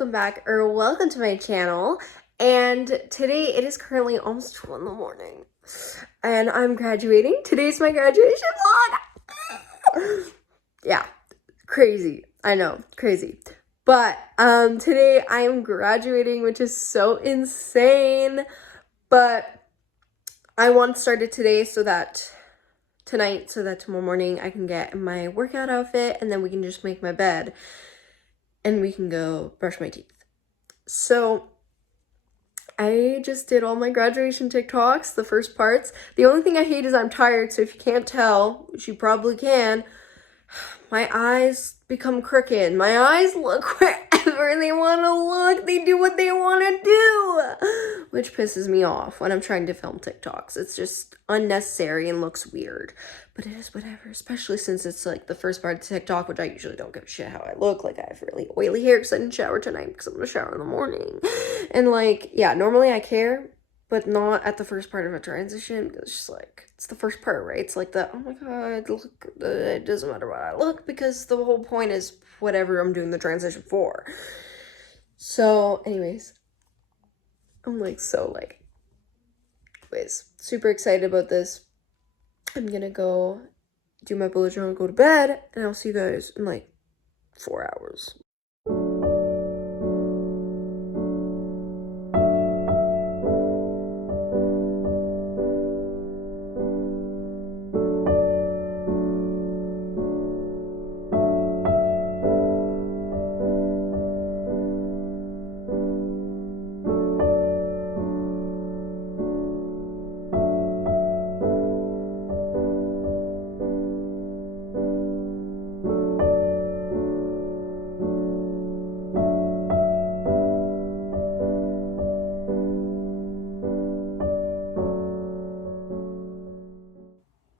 welcome back, or welcome to my channel. And today it is currently almost 2 in the morning, and I'm graduating. Today's my graduation vlog. Yeah, crazy. I know, crazy. But today I am graduating, which is so insane. But I want to start it today so that tomorrow morning I can get my workout outfit, and then we can just make my bed and we can go brush my teeth. So I just did all my graduation TikToks, the first parts. The only thing I hate is I'm tired, so if you can't tell, which you probably can, my eyes become crooked. My eyes look wherever they want to look. They do what they want to do, which pisses me off when I'm trying to film TikToks. It's just unnecessary and looks weird, but it is whatever, especially since it's like the first part of TikTok, which I usually don't give a shit how I look. Like, I have really oily hair because I didn't shower tonight because I'm gonna shower in the morning. And like, yeah, normally I care, but not at the first part of a transition, because it's just like, it's the first part, right? It's like the, oh my god, look, it doesn't matter what I look, because the whole point is whatever I'm doing the transition for. So anyways, I'm like, anyways, super excited about this. I'm gonna go do my bullet journal, go to bed, and I'll see you guys in like 4 hours.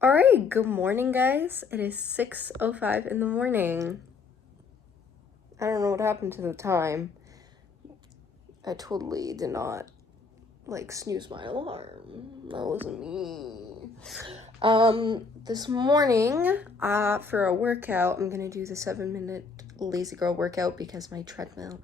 Alright, good morning, guys. It is 6:05 in the morning. I don't know what happened to the time. I totally did not, like, snooze my alarm. That wasn't me. This morning, for a workout, I'm gonna do the 7-minute lazy girl workout because my treadmill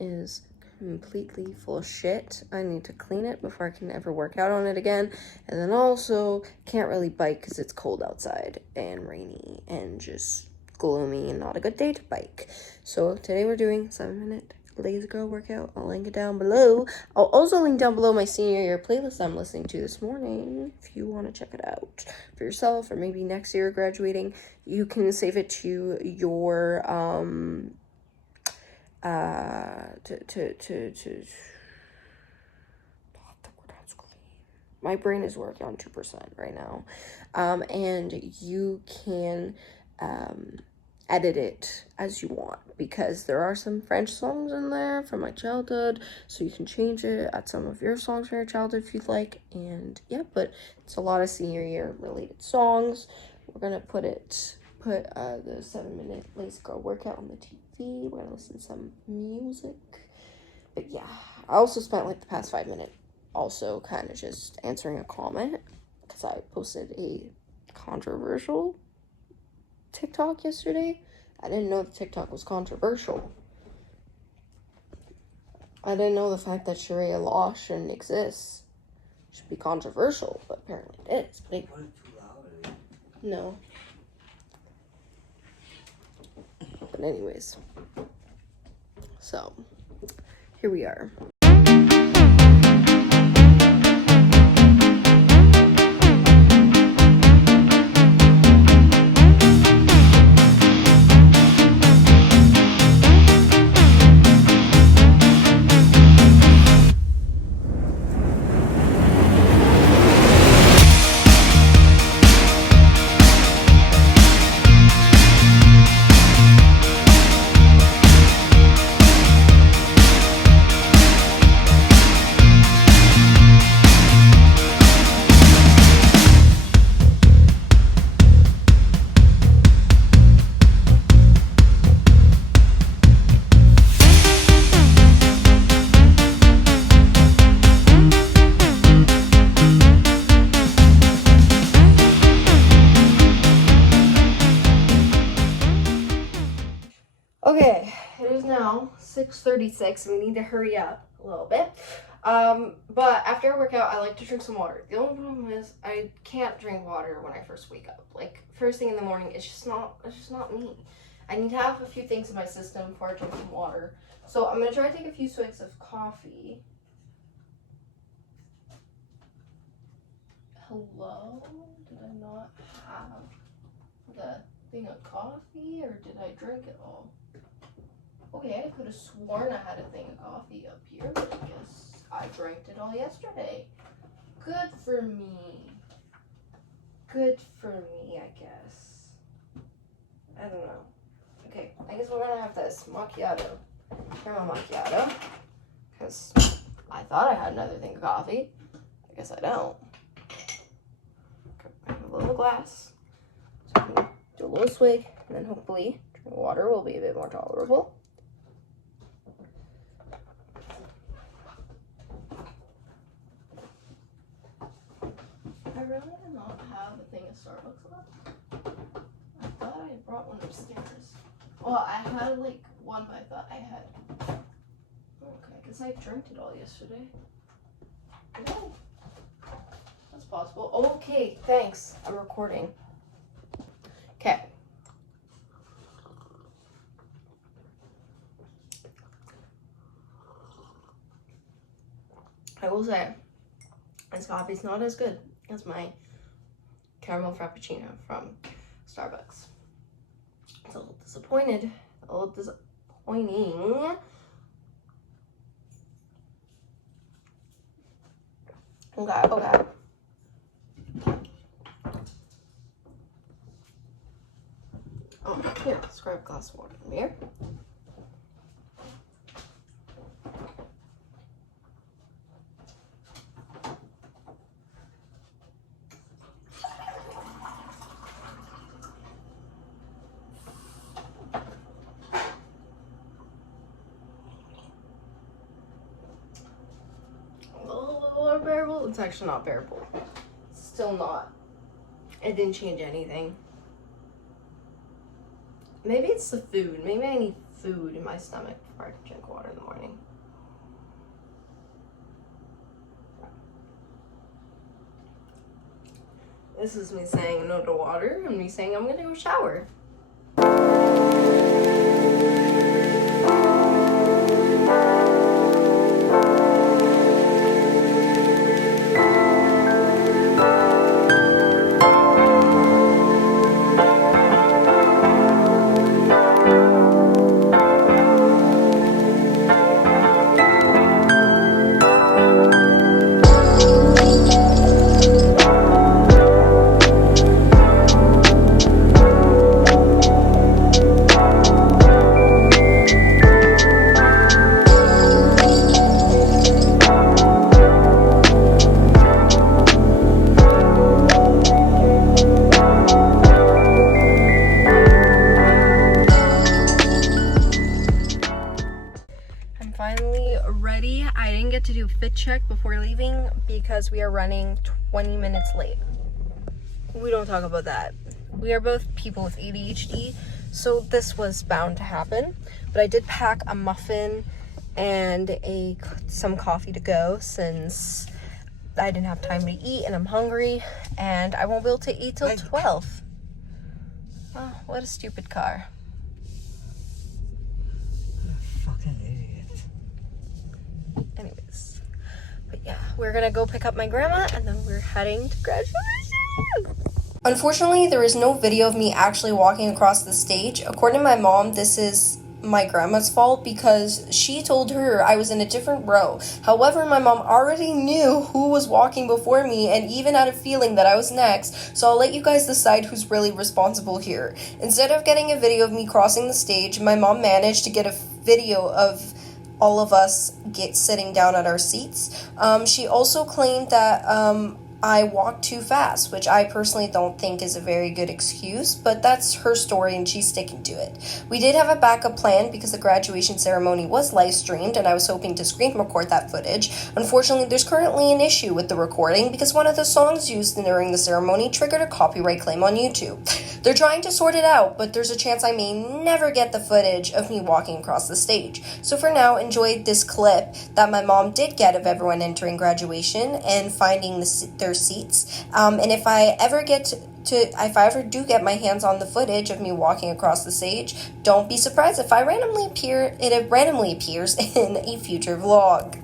is completely full of shit. I need to clean it before I can ever work out on it again. And then also can't really bike because it's cold outside and rainy and just gloomy and not a good day to bike. So today we're doing 7-minute lazy girl workout. I'll link it down below. I'll also link down below my senior year playlist I'm listening to this morning if you want to check it out for yourself, or maybe next year graduating. You can save it to your my brain is working on 2% right now, and you can edit it as you want, because there are some French songs in there from my childhood, so you can change it, add some of your songs from your childhood if you'd like. And yeah, but it's a lot of senior year related songs. We're gonna put the 7-minute lazy girl workout on the TV. We're gonna listen to some music. But yeah, I also spent like the past 5 minutes also kind of just answering a comment, because I posted a controversial TikTok yesterday. I didn't know the TikTok was controversial. I didn't know the fact that Sharia law shouldn't exist should be controversial, but apparently it is. But no. But anyways, so here we are. Okay, it is now 6:36 and we need to hurry up a little bit. But after I work out, I like to drink some water. The only problem is I can't drink water when I first wake up. Like, first thing in the morning, it's just not me. I need to have a few things in my system before I drink some water. So I'm gonna try to take a few swigs of coffee. Hello? Did I not have the thing of coffee, or did I drink it all? Okay, I could have sworn I had a thing of coffee up here, but I guess I drank it all yesterday. Good for me. Good for me, I guess. I don't know. Okay, I guess we're gonna have this macchiato. Caramel macchiato. Because I thought I had another thing of coffee. I guess I don't. Okay, a little glass. So I can do a little swig, and then hopefully drinking water will be a bit more tolerable. I really did not have a thing of Starbucks left. I thought I brought one upstairs. Well, I had like one, but I thought I had. Okay, I guess I drank it all yesterday. Oh, that's possible. Okay, thanks. I'm recording. Okay. I will say, this coffee's not as good as my caramel frappuccino from Starbucks. It's a little disappointing. Okay. Oh, here, let's grab a glass of water from here. Bearable. It's actually not bearable. It's still not. It didn't change anything. Maybe it's the food. Maybe I need food in my stomach before I can drink water in the morning. This is me saying no to water and me saying I'm gonna go shower. Finally ready. I didn't get to do a fit check before leaving because we are running 20 minutes late. We don't talk about that. We are both people with ADHD, so this was bound to happen. But I did pack a muffin and some coffee to go since I didn't have time to eat and I'm hungry and I won't be able to eat till 12. Oh, what a stupid car. Fucking idiot. Anyways, but yeah, we're gonna go pick up my grandma and then we're heading to graduation. Unfortunately, there is no video of me actually walking across the stage. According to my mom, this is my grandma's fault because she told her I was in a different row. However, my mom already knew who was walking before me and even had a feeling that I was next, so I'll let you guys decide who's really responsible here. Instead of getting a video of me crossing the stage, my mom managed to get a video of all of us sitting down at our seats. She also claimed that I walked too fast, which I personally don't think is a very good excuse, but that's her story and she's sticking to it. We did have a backup plan because the graduation ceremony was live streamed and I was hoping to screen record that footage. Unfortunately, there's currently an issue with the recording because one of the songs used during the ceremony triggered a copyright claim on YouTube. They're trying to sort it out, but there's a chance I may never get the footage of me walking across the stage. So for now, enjoy this clip that my mom did get of everyone entering graduation and finding their seats. And if I ever do get my hands on the footage of me walking across the stage, don't be surprised if it randomly appears in a future vlog.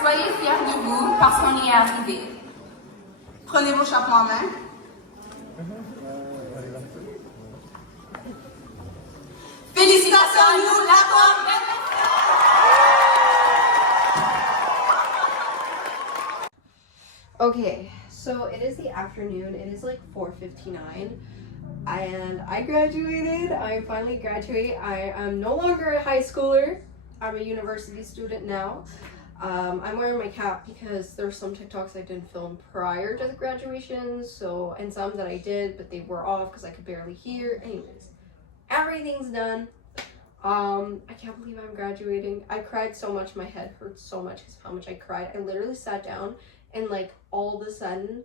Soyez fiers de vous parce qu'on y est arrivé. Prenez vos chapeaux en main. Félicitations à nous, la Okay, so it is the afternoon. It is like 4:59 and I graduated. I finally graduated. I am no longer a high schooler. I'm a university student now. I'm wearing my cap because there's some TikToks I didn't film prior to the graduation, and some that I did, but they were off because I could barely hear. Anyways, everything's done. I can't believe I'm graduating. I cried so much, my head hurts so much because of how much I cried. I literally sat down and like all of a sudden,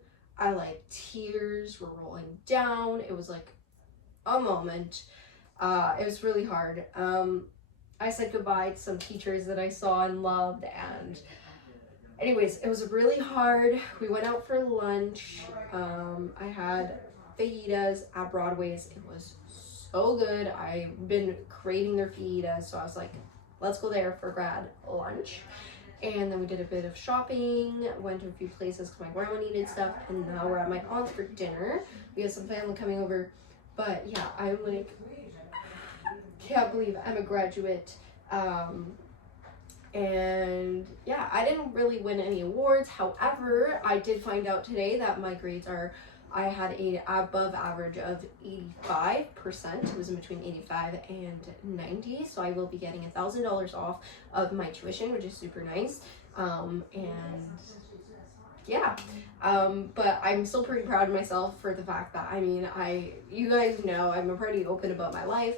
tears were rolling down. It was like a moment. It was really hard. I said goodbye to some teachers that I saw and loved, and anyways, it was really hard. We went out for lunch. I had fajitas at Broadway's. It was so good. I've been craving their fajitas, so I was like, let's go there for grad lunch. And then we did a bit of shopping, went to a few places because my grandma needed stuff, and now we're at my aunt's for dinner. We have some family coming over, but yeah, I'm like, can't believe I'm a graduate. And yeah, I didn't really win any awards. However, I did find out today that my grades I had an above average of 85%. It was in between 85 and 90. So I will be getting $1,000 off of my tuition, which is super nice. And yeah, but I'm still pretty proud of myself for the fact that, you guys know I'm pretty open about my life.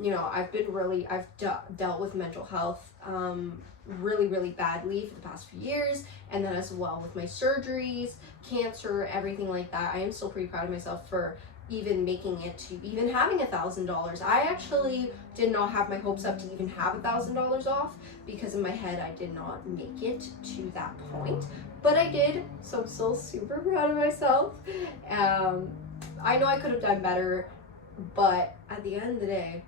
you know, I've dealt with mental health really, really badly for the past few years, and then as well with my surgeries, cancer, everything like that. I am still pretty proud of myself for even making it to even having $1,000. I actually did not have my hopes up to even have $1,000 off, because in my head I did not make it to that point, but I did, so I'm still super proud of myself. I know I could have done better, but at the end of the day,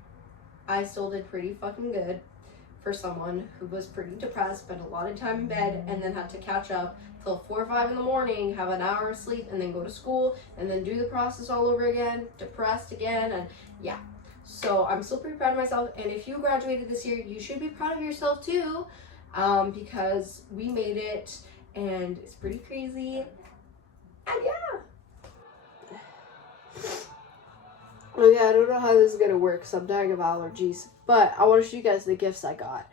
I still did pretty fucking good for someone who was pretty depressed, spent a lot of time in bed, and then had to catch up till 4 or 5 in the morning, have an hour of sleep, and then go to school, and then do the process all over again, depressed again, and yeah. So I'm still pretty proud of myself, and if you graduated this year, you should be proud of yourself too, because we made it, and it's pretty crazy, and yeah. Okay, I don't know how this is gonna work because I'm dying of allergies, but I want to show you guys the gifts I got.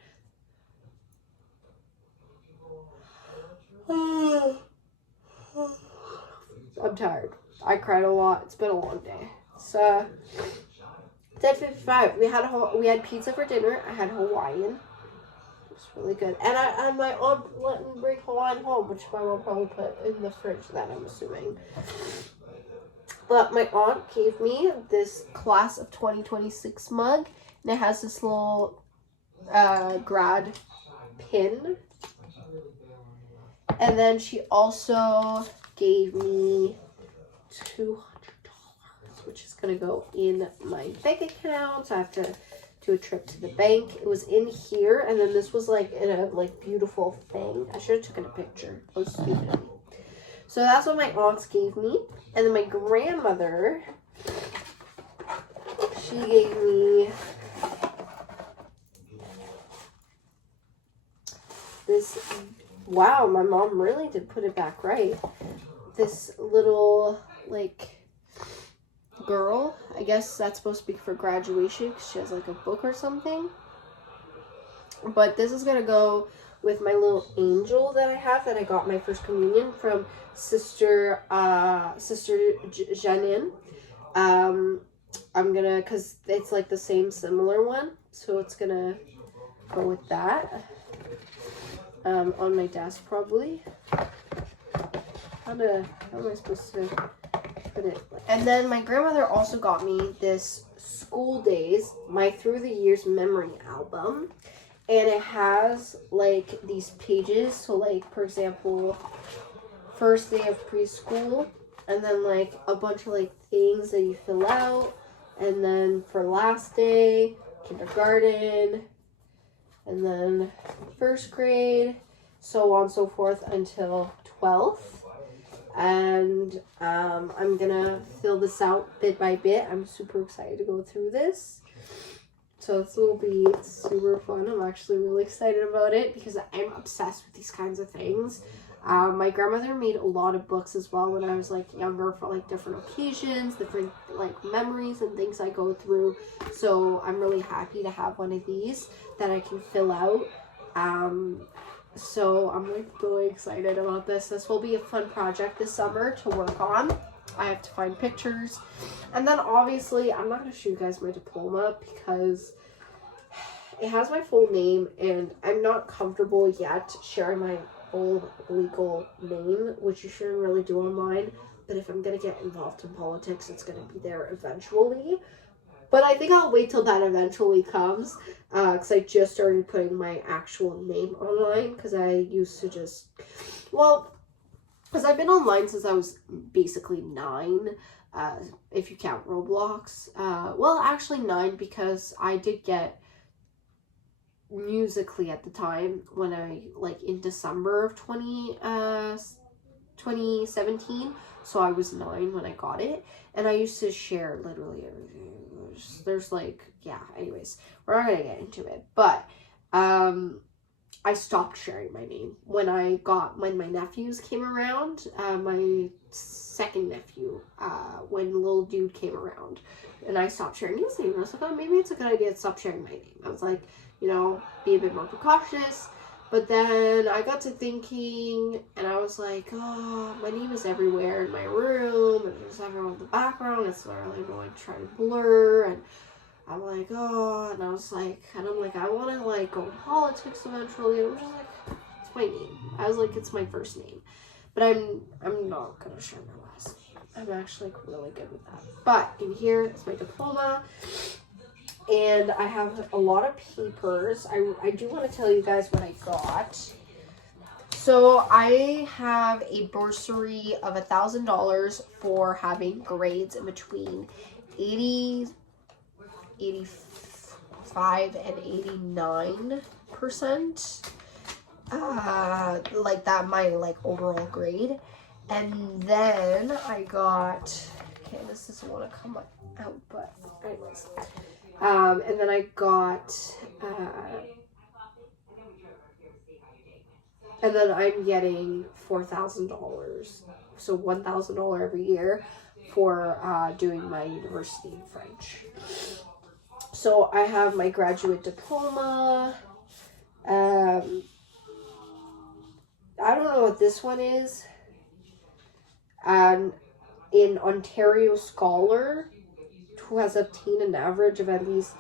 I'm tired. I cried a lot. It's been a long day. It's 10:55. We had pizza for dinner. I had Hawaiian. It was really good. And my aunt let me bring Hawaiian home, which my mom probably put in the fridge then, I'm assuming. But my aunt gave me this class of 2026 mug, and it has this little grad pin. And then she also gave me $200, which is going to go in my bank account. So I have to do a trip to the bank. It was in here, and then this was like in a like beautiful thing. I should have taken a picture. I was stupid. So that's what my aunts gave me. And then my grandmother, she gave me this, wow, my mom really did put it back right. This little, like, girl. I guess that's supposed to be for graduation because she has, like, a book or something. But this is going to go with my little angel that I have that I got my first communion from Sister Janine. I'm gonna, because it's like the same similar one, so it's gonna go with that on my desk probably. How am I supposed to put it? And then my grandmother also got me this School Days, my Through the Years memory album. And it has, like, these pages. So, like, for example, first day of preschool. And then, like, a bunch of, like, things that you fill out. And then for last day, kindergarten. And then first grade. So on and so forth until 12th. And I'm going to fill this out bit by bit. I'm super excited to go through this. So this will be super fun. I'm actually really excited about it because I'm obsessed with these kinds of things. My grandmother made a lot of books as well when I was like younger for like different occasions, different like memories and things I go through. So I'm really happy to have one of these that I can fill out. So I'm like really excited about this. This will be a fun project this summer to work on. I have to find pictures. And then obviously, I'm not going to show you guys my diploma because it has my full name and I'm not comfortable yet sharing my full legal name, which you shouldn't really do online. But if I'm going to get involved in politics, it's going to be there eventually. But I think I'll wait till that eventually comes because I just started putting my actual name online because I used to just, well, because I've been online since I was basically 9, if you count Roblox. Well, actually 9 because I did get Musical.ly at the time when I, like, in December of 2017. So I was 9 when I got it. And I used to share literally everything. There's like, yeah, anyways, we're not going to get into it. But, I stopped sharing my name when my nephews came around, my second nephew, when little dude came around, and I stopped sharing his name. I was like, oh, maybe it's a good idea to stop sharing my name. I was like, you know, be a bit more precautious. But then I got to thinking, and I was like, oh, my name is everywhere in my room, and there's everyone in the background. It's literally going to try to blur, and I'm like, oh, and I'm like, I want to like go politics eventually. And I'm just like, it's my name. I was like, it's my first name, but I'm not gonna share my last name. I'm actually like really good with that. But in here, it's my diploma, and I have a lot of papers. I do want to tell you guys what I got. So I have a bursary of $1,000 for having grades in between 80, 85 and 89%. Like that, my like overall grade. And then I got, okay, this doesn't want to come out, but anyways. And then I got, and then I'm getting $4,000, so $1,000 every year for doing my university in French. So I have my graduate diploma. I don't know what this one is. And in Ontario Scholar, who has obtained an average of at least.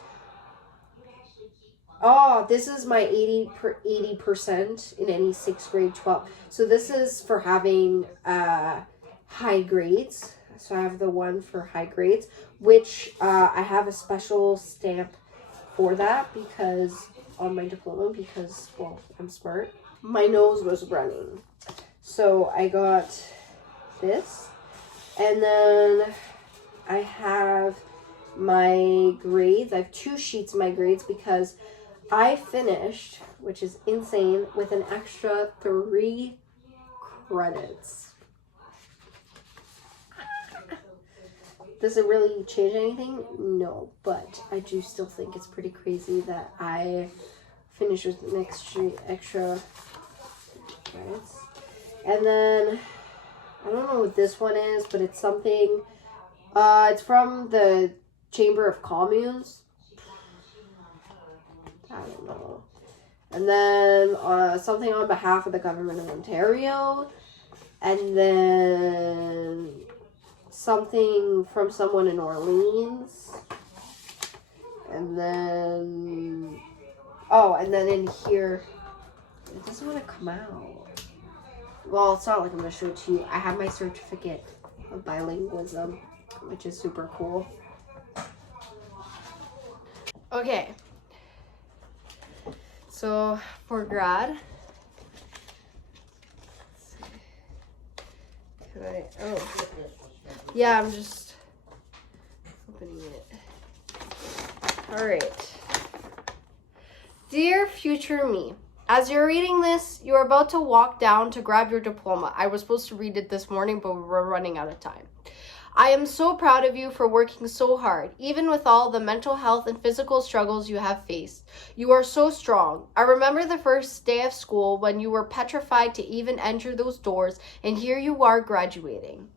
Oh, this is my 80% in any 6th grade, 12. So this is for having high grades. So I have the one for high grades, which I have a special stamp for that because on my diploma, because, well, I'm smart. My nose was running. So I got this. And then I have my grades. I have 2 sheets of my grades because I finished, which is insane, with an extra 3 credits. Does it really change anything? No, but I do still think it's pretty crazy that I finished with an extra credits. And then, I don't know what this one is, but it's something, it's from the Chamber of Communes. I don't know. And then something on behalf of the government of Ontario. And then something from someone in Orleans. And then, oh, and then in here, it doesn't want to come out. Well, it's not like I'm going to show it to you. I have my certificate of bilingualism, which is super cool. Okay. So, for grad, yeah, I'm just opening it. All right. Dear future me, as you're reading this, you're about to walk down to grab your diploma. I was supposed to read it this morning, but we're running out of time. I am so proud of you for working so hard, even with all the mental health and physical struggles you have faced. You are so strong. I remember the first day of school when you were petrified to even enter those doors, and here you are graduating.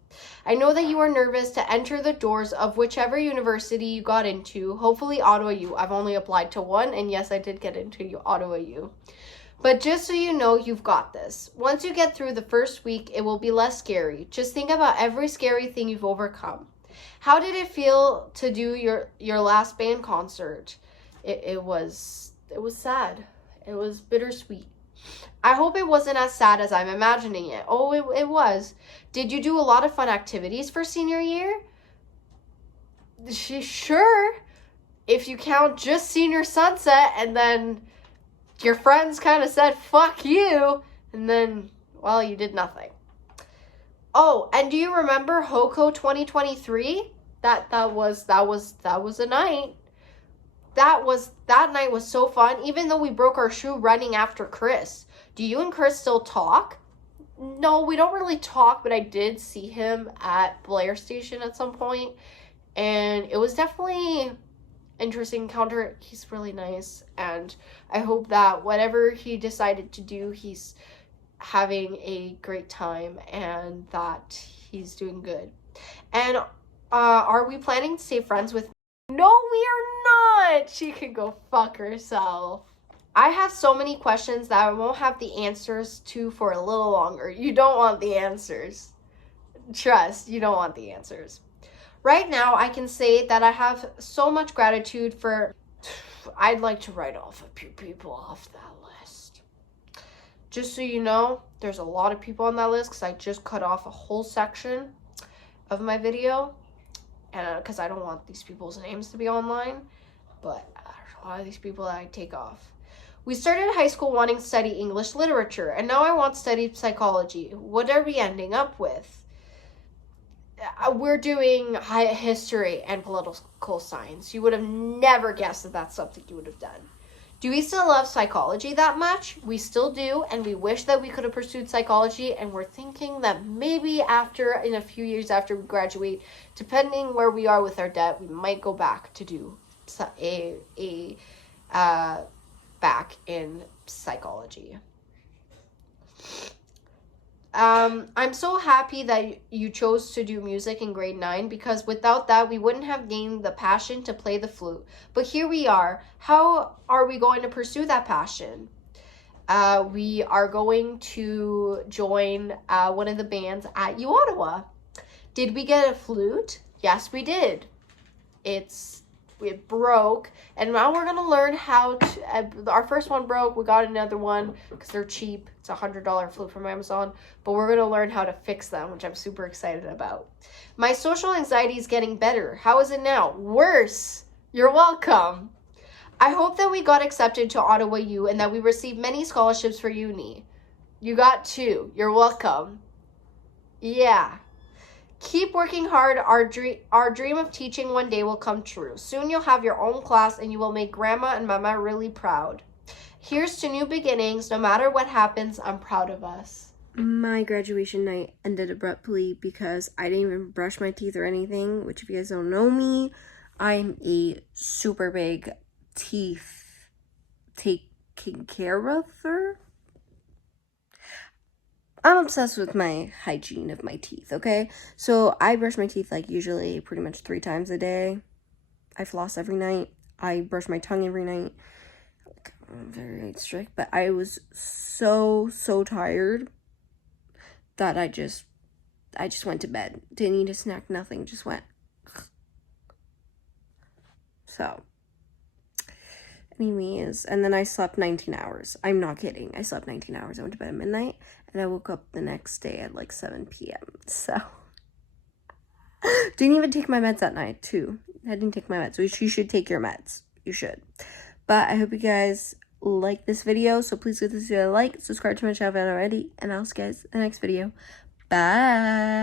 I know that you are nervous to enter the doors of whichever university you got into, hopefully Ottawa U. I've only applied to one, and yes, I did get into Ottawa U. But just so you know, you've got this. Once you get through the first week, it will be less scary. Just think about every scary thing you've overcome. How did it feel to do your last band concert? It was sad. It was bittersweet. I hope it wasn't as sad as I'm imagining it. Oh, it was. Did you do a lot of fun activities for senior year? Sure. If you count just senior sunset and then your friends kind of said, fuck you, and then, well, you did nothing. Oh, and do you remember HOCO 2023? That was a night. That night was so fun, even though we broke our shoe running after Chris. Do you and Chris still talk? No, we don't really talk, but I did see him at Blair Station at some point, and it was definitely interesting encounter. He's really nice, and I hope that whatever he decided to do, he's having a great time and that he's doing good. And are we planning to stay friends with? No, we are not. She could go fuck herself. I have so many questions that I won't have the answers to for a little longer. You don't want the answers. Trust, you don't want the answers. Right now, I can say that I have so much gratitude for... I'd like to write off a few people off that list. Just so you know, there's a lot of people on that list because I just cut off a whole section of my video. And because I don't want these people's names to be online. But there's a lot of these people that I take off. We started high school wanting to study English literature, and now I want to study psychology. What are we ending up with? We're doing history and political science. You would have never guessed that that's something you would have done. Do we still love psychology that much? We still do, and we wish that we could have pursued psychology, and we're thinking that maybe in a few years after we graduate, depending where we are with our debt, we might go back to do back in psychology. I'm so happy that you chose to do music in grade 9 because without that, we wouldn't have gained the passion to play the flute. But here we are. How are we going to pursue that passion? We are going to join one of the bands at U Ottawa. Did we get a flute? Yes, we did. It broke, and now we're gonna learn how to. Our first one broke. We got another one because they're cheap. It's a $100 flute from Amazon, but we're gonna learn how to fix them, which I'm super excited about. My social anxiety is getting better. How is it now? Worse. You're welcome. I hope that we got accepted to Ottawa U and that we received many scholarships for uni. You got 2. You're welcome. Yeah. Keep working hard. Our dream of teaching one day will come true. Soon you'll have your own class and you will make Grandma and Mama really proud. Here's to new beginnings. No matter what happens, I'm proud of us. My graduation night ended abruptly because I didn't even brush my teeth or anything, which if you guys don't know me, I'm a super big teeth taking care of her. I'm obsessed with my hygiene of my teeth, okay? So I brush my teeth like usually pretty much 3 times a day. I floss every night. I brush my tongue every night. Like, I'm very strict, but I was so tired that I just went to bed. Didn't eat a snack, nothing, just went. So, anyways, and then I slept 19 hours. I'm not kidding. I slept 19 hours. I went to bed at midnight, and I woke up the next day at like 7 p.m. So, didn't even take my meds that night, too. I didn't take my meds. So you should take your meds. You should. But I hope you guys like this video. So please give this video a like, subscribe to my channel if you haven't already, and I'll see you guys in the next video. Bye.